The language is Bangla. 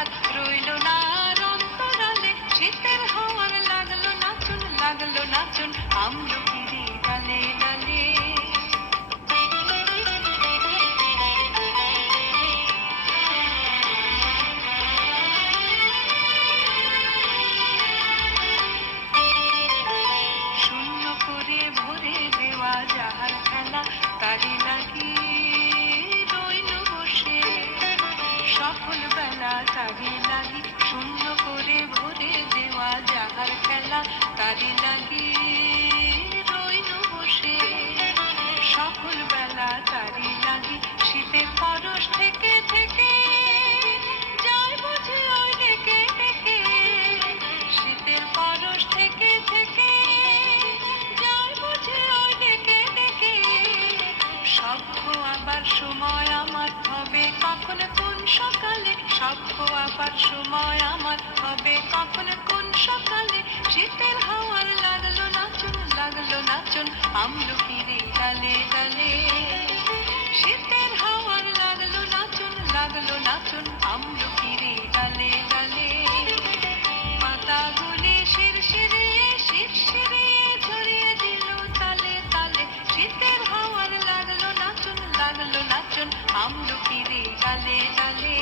আমার রইল না আর অন্তরালে, শীতের হাওয়ার লাগলো নাচন আমলকিরে ডালে ডালে। শূন্য করে ভরে দেওয়া যাহার খেলা, তারি লাগি রইল বসে সকল বেলা, তারি লাগি শূন্য করে ভরে দেওয়া যাহার খেলা, তারি লাগি রইল বসে সকল বেলা, তারি লাগি শীতের পরশ থেকে থেকে যায় বুঝি ওই ডেকে ডেকে, শীতের পরশ থেকে থেকে যায় বুঝি ওই ডেকে ডেকে। সভ্য আবার সময় আমার হবে কখন কোন সকালে, সভ্য আবার সময় আমার হবে কখন কোন সকালে, শীতের হাওয়ার লাগলো নাচন আমলকিরে ডালে ডালে। শীতের হাওয়ার লাগলো নাচন আমলকিরে ডালে ডালে। পাতাগুলি শিরশিরিয়ে শিরশিরিয়ে ঝরিয়ে দিল তালে তালে, শীতের হাওয়ার লাগলো নাচন আমলকিরে ডালে ডালে।